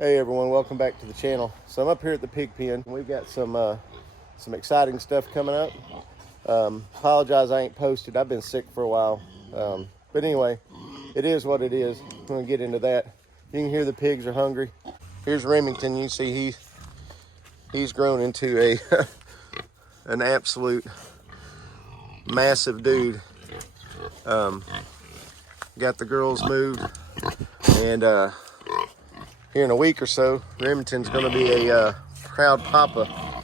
Hey everyone, welcome back to the channel. So I'm up here at the pig pen. We've got some exciting stuff coming up. Apologize I ain't posted. I've been sick for a while. But anyway, it is what it is. I'm gonna get into that. You can hear the pigs are hungry. Here's Remington. You see he's grown into a an absolute massive dude. Got the girls moved, and here in a week or so, Remington's going to be a proud papa.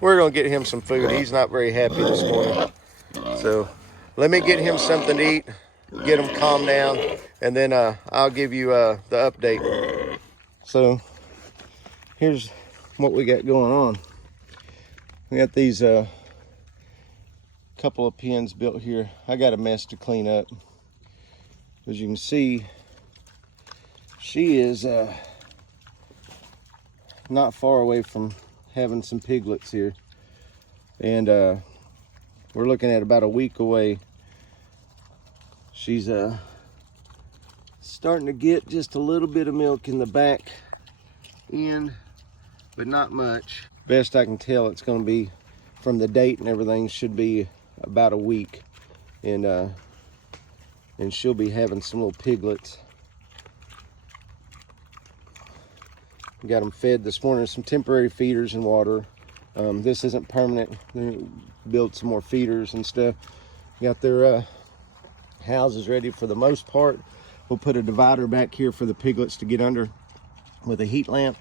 We're going to get him some food. He's not very happy this morning. So let me get him something to eat, get him calmed down, and then I'll give you the update. So here's what we got going on. We got these couple of pens built here. I got a mess to clean up. As you can see, she is not far away from having some piglets here, and we're looking at about a week away. She's starting to get just a little bit of milk in the back end, but not much. Best I can tell, it's going to be, from the date and everything, should be about a week, and she'll be having some little piglets. Got them fed this morning, some temporary feeders and water. This isn't permanent. They built some more feeders and stuff. Got their houses ready for the most part. We'll put a divider back here for the piglets to get under with a heat lamp.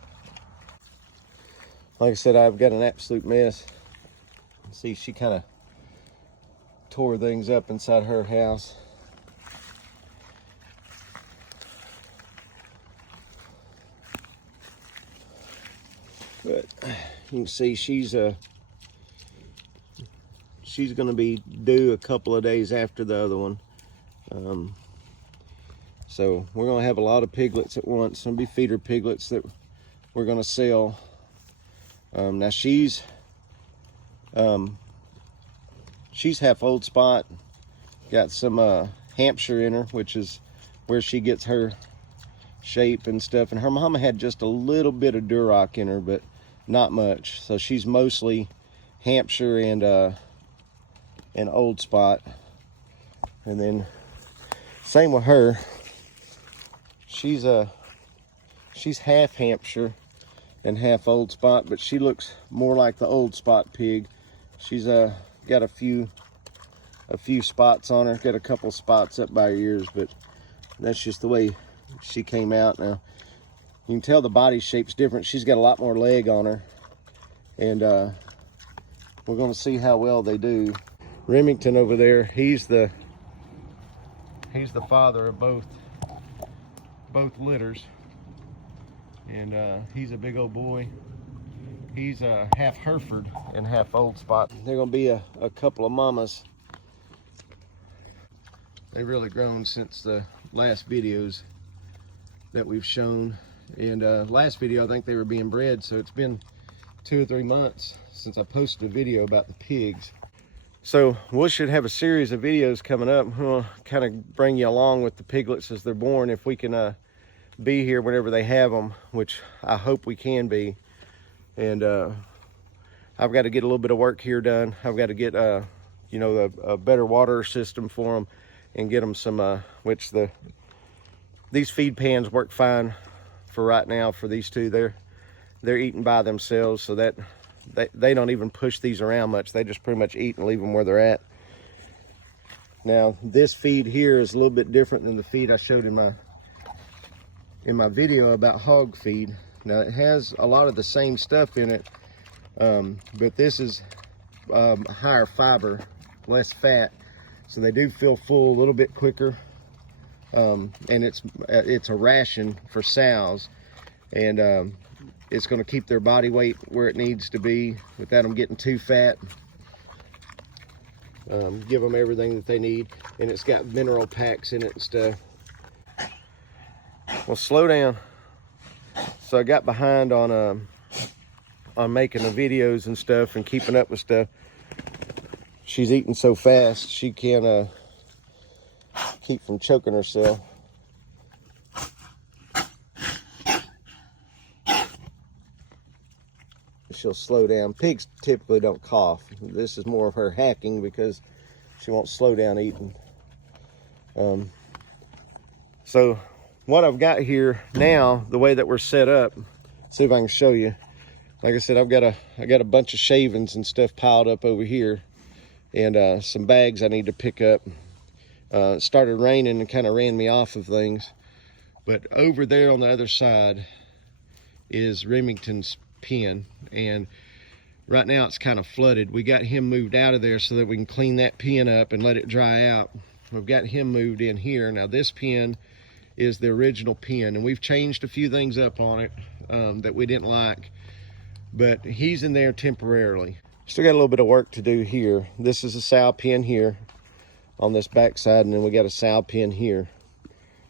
Like I said, I've got an absolute mess. See, she kind of tore things up inside her house. But you can see she's going to be due a couple of days after the other one. So we're going to have a lot of piglets at once. Some be feeder piglets that we're going to sell. Now she's half old spot. Got some Hampshire in her, which is where she gets her shape and stuff. And her mama had just a little bit of Duroc in her, but not much. So she's mostly Hampshire and old spot. And then same with her. She's half Hampshire and half old spot, but she looks more like the old spot pig. She's got a few spots on her. Got a couple spots up by her ears, but that's just the way she came out. Now you can tell the body shape's different. She's got a lot more leg on her, and we're going to see how well they do. Remington over there, he's the father of both litters, and he's a big old boy. He's half Hereford and half old spot. They're going to be a couple of mamas. They've really grown since the last videos that we've shown. And last video, I think they were being bred, so it's been 2 or 3 months since I posted a video about the pigs. So we should have a series of videos coming up. We'll kind of bring you along with the piglets as they're born, if we can be here whenever they have them, which I hope we can be. And I've got to get a little bit of work here done. I've got to get a better water system for them, and get them some these feed pans work fine for right now for these two. They're eating by themselves, so that they don't even push these around much. They just pretty much eat and leave them where they're at. Now this feed here is a little bit different than the feed I showed in my video about hog feed. Now it has a lot of the same stuff in it, but this is higher fiber, less fat, so they do feel full a little bit quicker. And it's a ration for sows, and it's going to keep their body weight where it needs to be without them getting too fat. Give them everything that they need, and it's got mineral packs in it and stuff. Well, slow down. So I got behind on making the videos and stuff and keeping up with stuff. She's eating so fast she can't keep from choking herself. she'll slow down. Pigs typically don't cough. This is more of her hacking because she won't slow down eating. So what I've got here now, the way that we're set up, see if I can show you. Like I said, I got a bunch of shavings and stuff piled up over here, and some bags I need to pick up. It started raining and kind of ran me off of things. But over there on the other side is Remington's pen, and right now it's kind of flooded. We got him moved out of there so that we can clean that pen up and let it dry out. We've got him moved in here. Now this pen is the original pen, and we've changed a few things up on it that we didn't like, but he's in there temporarily. Still got a little bit of work to do here. This is a sow pen here on this back side, and then we got a sow pen here,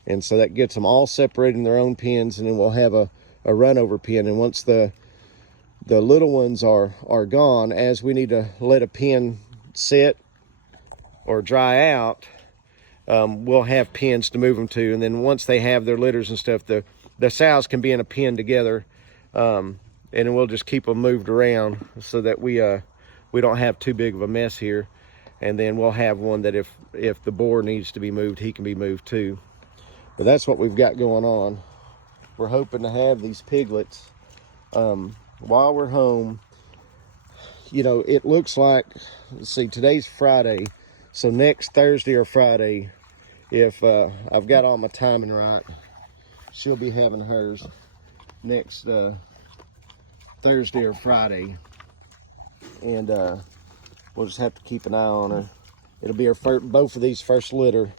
and so that gets them all separated in their own pens, and then we'll have a run over pen. And once the little ones are gone, as we need to let a pen sit or dry out, we'll have pens to move them to. And then once they have their litters and stuff, the sows can be in a pen together, and then we'll just keep them moved around so that we don't have too big of a mess here. And then we'll have one that if the boar needs to be moved, he can be moved too. But that's what we've got going on. We're hoping to have these piglets while we're home. You know, it looks like, let's see, today's Friday, so next Thursday or Friday, if I've got all my timing right, she'll be having hers next Thursday or Friday, and we'll just have to keep an eye on her. It'll be her both of these first litter.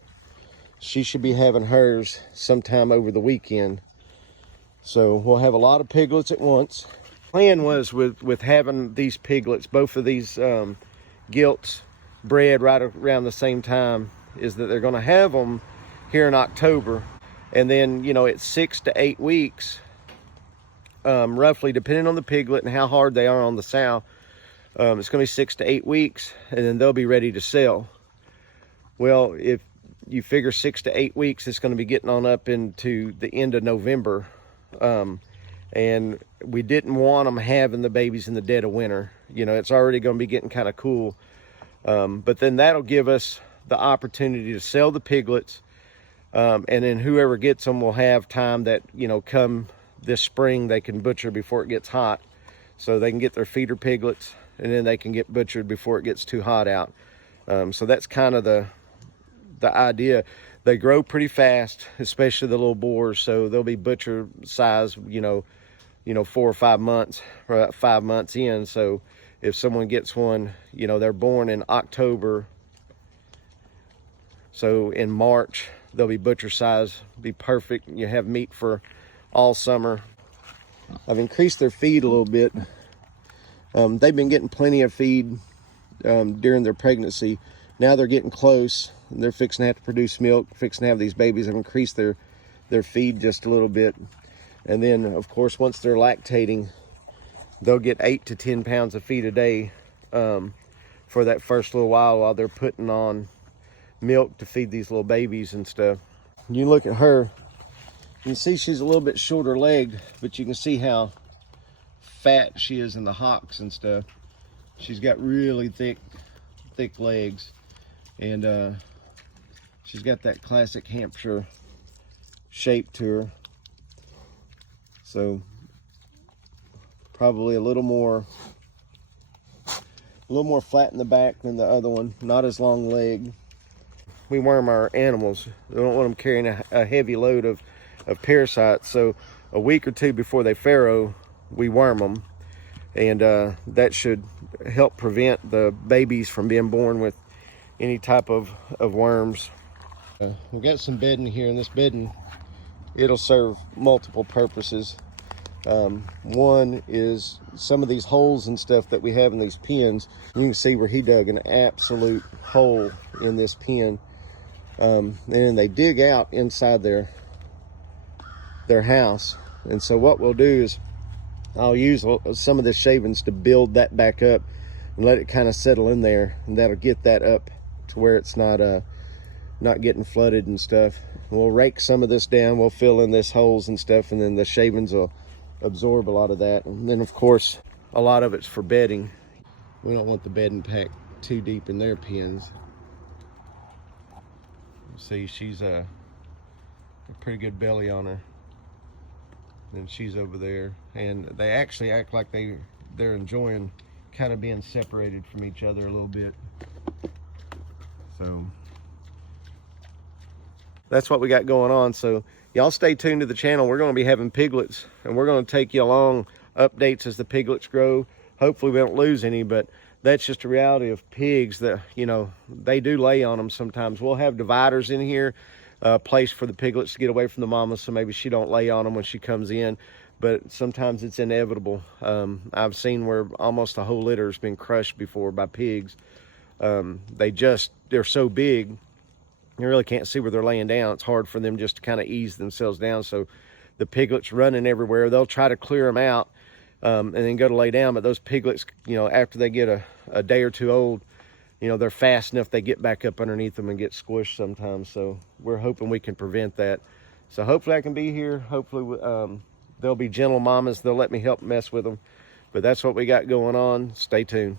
She should be having hers sometime over the weekend. So we'll have a lot of piglets at once. Plan was with having these piglets, both of these gilts bred right around the same time, is that they're going to have them here in October, and then, you know, it's 6 to 8 weeks, roughly, depending on the piglet and how hard they are on the sow. It's going to be 6 to 8 weeks, and then they'll be ready to sell. Well, if you figure 6 to 8 weeks, it's going to be getting on up into the end of November. And we didn't want them having the babies in the dead of winter. You know, it's already going to be getting kind of cool. But then that'll give us the opportunity to sell the piglets. And then whoever gets them will have time that, you know, come this spring, they can butcher before it gets hot. So they can get their feeder piglets, and then they can get butchered before it gets too hot out. So that's kind of the idea. They grow pretty fast, especially the little boars, so they'll be butcher size, you know, 4 or 5 months, or about 5 months in. So if someone gets one, you know, they're born in October, so in March they'll be butcher size, be perfect. You have meat for all summer. I've increased their feed a little bit. They've been getting plenty of feed during their pregnancy. Now they're getting close. They're fixing to have to produce milk, fixing to have these babies. I've increased their feed just a little bit. And then, of course, once they're lactating, they'll get 8 to 10 pounds of feed a day for that first little while they're putting on milk to feed these little babies and stuff. You look at her, you can see she's a little bit shorter legged, but you can see how fat she is in the hocks and stuff. She's got really thick legs, and she's got that classic Hampshire shape to her. So probably a little more flat in the back than the other one, not as long leg. We worm our animals. We don't want them carrying a heavy load of parasites, so a week or two before they farrow, we worm them, and that should help prevent the babies from being born with any type of worms. We've got some bedding here, and this bedding, it'll serve multiple purposes. One is some of these holes and stuff that we have in these pens. You can see where he dug an absolute hole in this pen, and then they dig out inside their house. And so what we'll do is I'll use some of the shavings to build that back up and let it kind of settle in there, and that'll get that up to where it's not getting flooded and stuff. We'll rake some of this down, we'll fill in this holes and stuff, and then the shavings will absorb a lot of that. And then, of course, a lot of it's for bedding. We don't want the bedding packed too deep in their pens. See, she's a pretty good belly on her. And she's over there, and they actually act like they're enjoying kind of being separated from each other a little bit. So that's what we got going on. So y'all stay tuned to the channel. We're going to be having piglets, and we're going to take you along updates as the piglets grow. Hopefully we don't lose any, but that's just a reality of pigs, that, you know, they do lay on them sometimes. We'll have dividers in here, place for the piglets to get away from the mama, so maybe she don't lay on them when she comes in, but sometimes it's inevitable. I've seen where almost a whole litter has been crushed before by pigs. They're so big, you really can't see where they're laying down. It's hard for them just to kind of ease themselves down. So the piglets running everywhere, they'll try to clear them out and then go to lay down. But those piglets, you know, after they get a day or two old, you know, they're fast enough, they get back up underneath them and get squished sometimes. So we're hoping we can prevent that. So hopefully I can be here. Hopefully they'll be gentle mamas. They'll let me help mess with them. But that's what we got going on. Stay tuned.